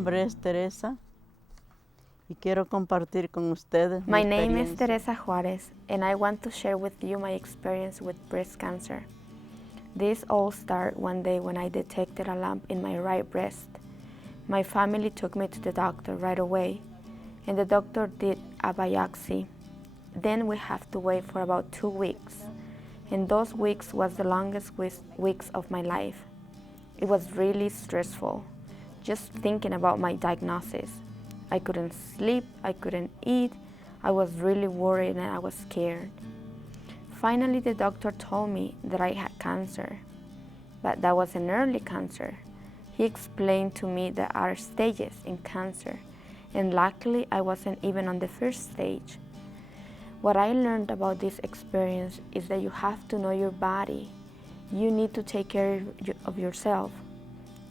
nombre es Teresa y quiero compartir con ustedes mi My name is experiencia. Teresa Juarez, and I want to share with you my experience with breast cancer. This all started one day when I detected a lump in my right breast. My family took me to the doctor right away, and the doctor did a biopsy. Then we have to wait for about 2 weeks, and those weeks was the longest weeks of my life. It was really stressful, just thinking about my diagnosis. I couldn't sleep, I couldn't eat, I was really worried and I was scared. Finally, the doctor told me that I had cancer, but that was an early cancer. He explained to me there are stages in cancer, and luckily I wasn't even on the first stage. What I learned about this experience is that you have to know your body. You need to take care of yourself.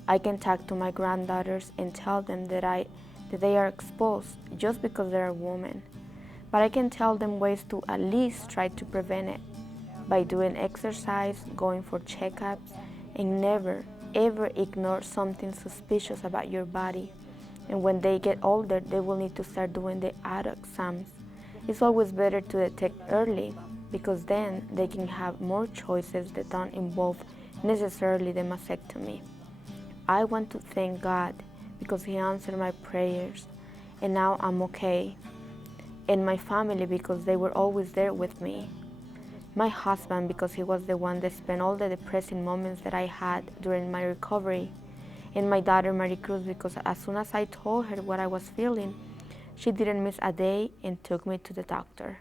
I can talk to my granddaughters and tell them that they are exposed just because they're a woman. But I can tell them ways to at least try to prevent it by doing exercise, going for checkups, and never, ever ignore something suspicious about your body. And when they get older, they will need to start doing the auto exams. It's always better to detect early because then they can have more choices that don't involve necessarily the mastectomy. I want to thank God because He answered my prayers, and now I'm okay. And my family because they were always there with me. My husband because he was the one that spent all the depressing moments that I had during my recovery. And my daughter Maricruz because as soon as I told her what I was feeling, she didn't miss a day and took me to the doctor.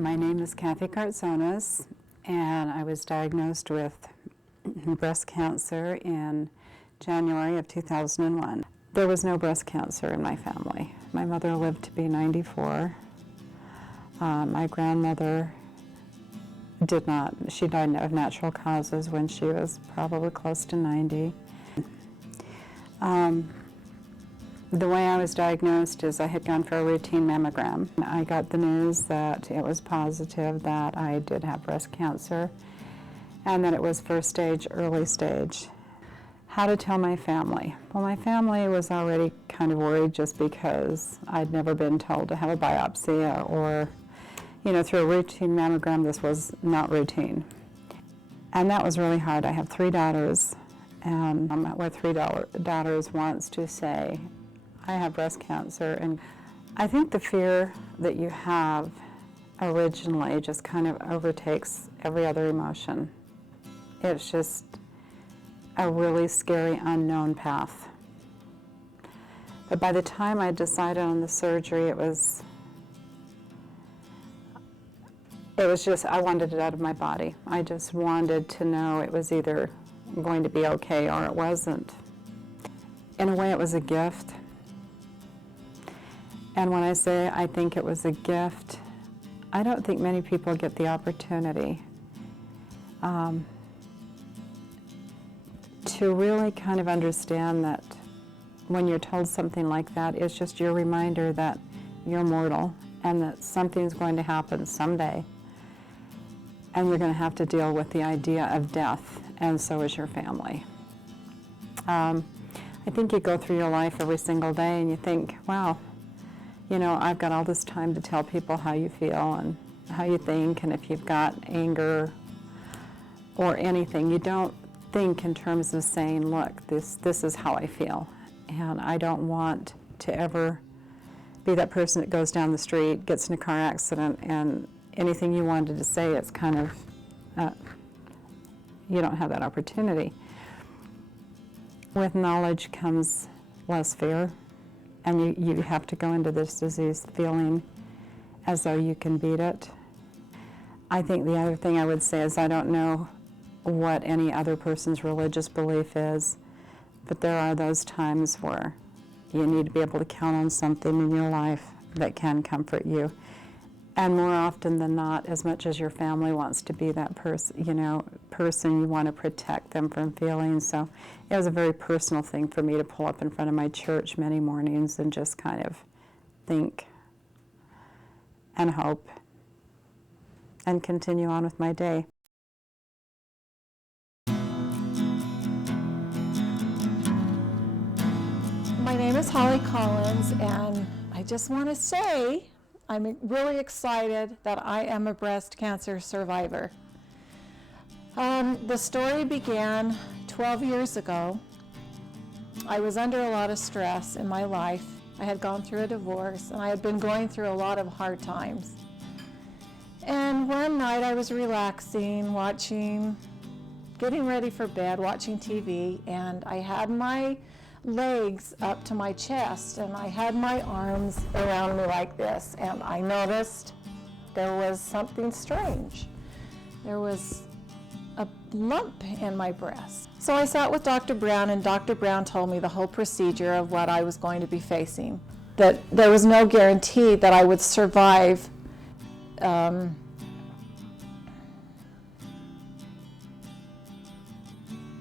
My name is Kathy Cartzonas, and I was diagnosed with breast cancer in January of 2001. There was no breast cancer in my family. My mother lived to be 94. My grandmother did not. She died of natural causes when she was probably close to 90. The way I was diagnosed is I had gone for a routine mammogram. I got the news that it was positive that I did have breast cancer and that it was first stage, early stage. How to tell my family? Well, my family was already kind of worried just because I'd never been told to have a biopsy or, through a routine mammogram, this was not routine. And that was really hard. I have 3 daughters, and what 3 daughters wants to say, I have breast cancer. And I think the fear that you have originally just kind of overtakes every other emotion. It's just a really scary unknown path. But by the time I decided on the surgery, it was just, I wanted it out of my body. I just wanted to know it was either going to be okay or it wasn't. In a way, it was a gift. And when I say I think it was a gift, I don't think many people get the opportunity to really kind of understand that when you're told something like that, it's just your reminder that you're mortal and that something's going to happen someday. And you're going to have to deal with the idea of death, and so is your family. I think you go through your life every single day and you think, wow, I've got all this time to tell people how you feel and how you think, and if you've got anger or anything, you don't think in terms of saying, look, this is how I feel. And I don't want to ever be that person that goes down the street, gets in a car accident, and anything you wanted to say, it's kind of, you don't have that opportunity. With knowledge comes less fear, and you have to go into this disease feeling as though you can beat it. I think the other thing I would say is I don't know what any other person's religious belief is, but there are those times where you need to be able to count on something in your life that can comfort you. And more often than not, as much as your family wants to be that person, you want to protect them from feelings. So it was a very personal thing for me to pull up in front of my church many mornings and just kind of think and hope and continue on with my day. My name is Holly Collins, and I just want to say I'm really excited that I am a breast cancer survivor. The story began 12 years ago. I was under a lot of stress in my life. I had gone through a divorce, and I had been going through a lot of hard times. And one night I was relaxing, getting ready for bed, watching TV, and I had my legs up to my chest, and I had my arms around me like this, and I noticed there was something strange. There was a lump in my breast. So I sat with Dr. Brown, and Dr. Brown told me the whole procedure of what I was going to be facing, that there was no guarantee that I would survive I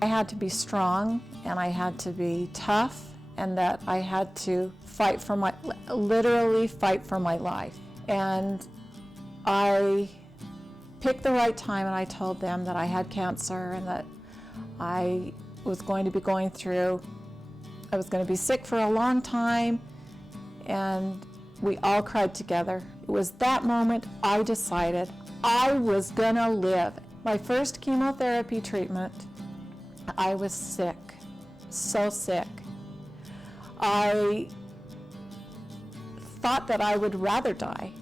had to be strong, and I had to be tough, and that I had to literally fight for my life. And I picked the right time, and I told them that I had cancer and that I was going to be sick for a long time, and we all cried together. It was that moment I decided I was gonna live. My first chemotherapy treatment, I was sick, so sick. I thought that I would rather die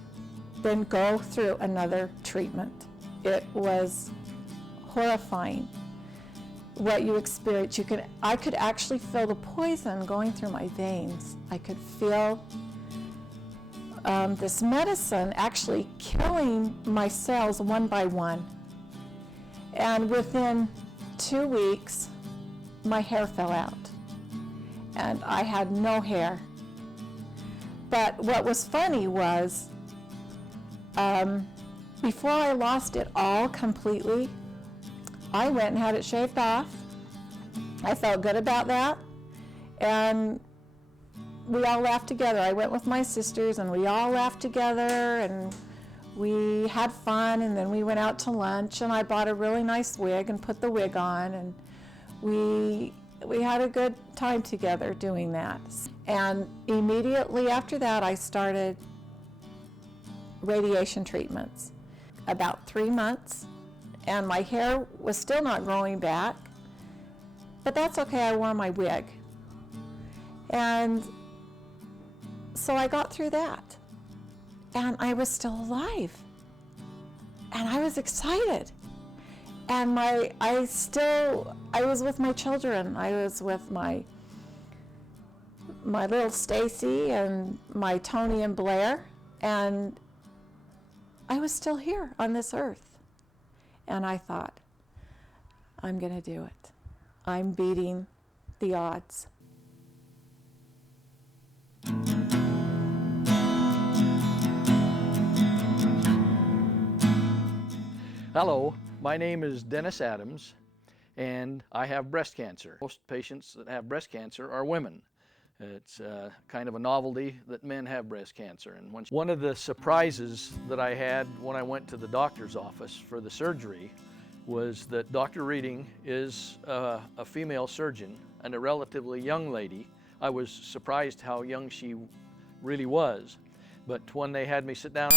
than go through another treatment. It was horrifying what you experience. I could actually feel the poison going through my veins. I could feel this medicine actually killing my cells one by one. And within 2 weeks, my hair fell out, and I had no hair. But what was funny was, before I lost it all completely, I went and had it shaved off. I felt good about that, and we all laughed together. I went with my sisters, and we all laughed together, and we had fun, and then we went out to lunch, and I bought a really nice wig and put the wig on, and we had a good time together doing that. And immediately after that, I started radiation treatments. About 3 months, and my hair was still not growing back, but that's okay, I wore my wig. And so I got through that, and I was still alive, and I was excited. And I was with my children. I was with my little Stacy and my Tony and Blair, and I was still here on this earth. And I thought, I'm gonna do it. I'm beating the odds. Hello, my name is Dennis Adams, and I have breast cancer. Most patients that have breast cancer are women. It's kind of a novelty that men have breast cancer. And one of the surprises that I had when I went to the doctor's office for the surgery was that Dr. Reading is a female surgeon and a relatively young lady. I was surprised how young she really was. But when they had me sit down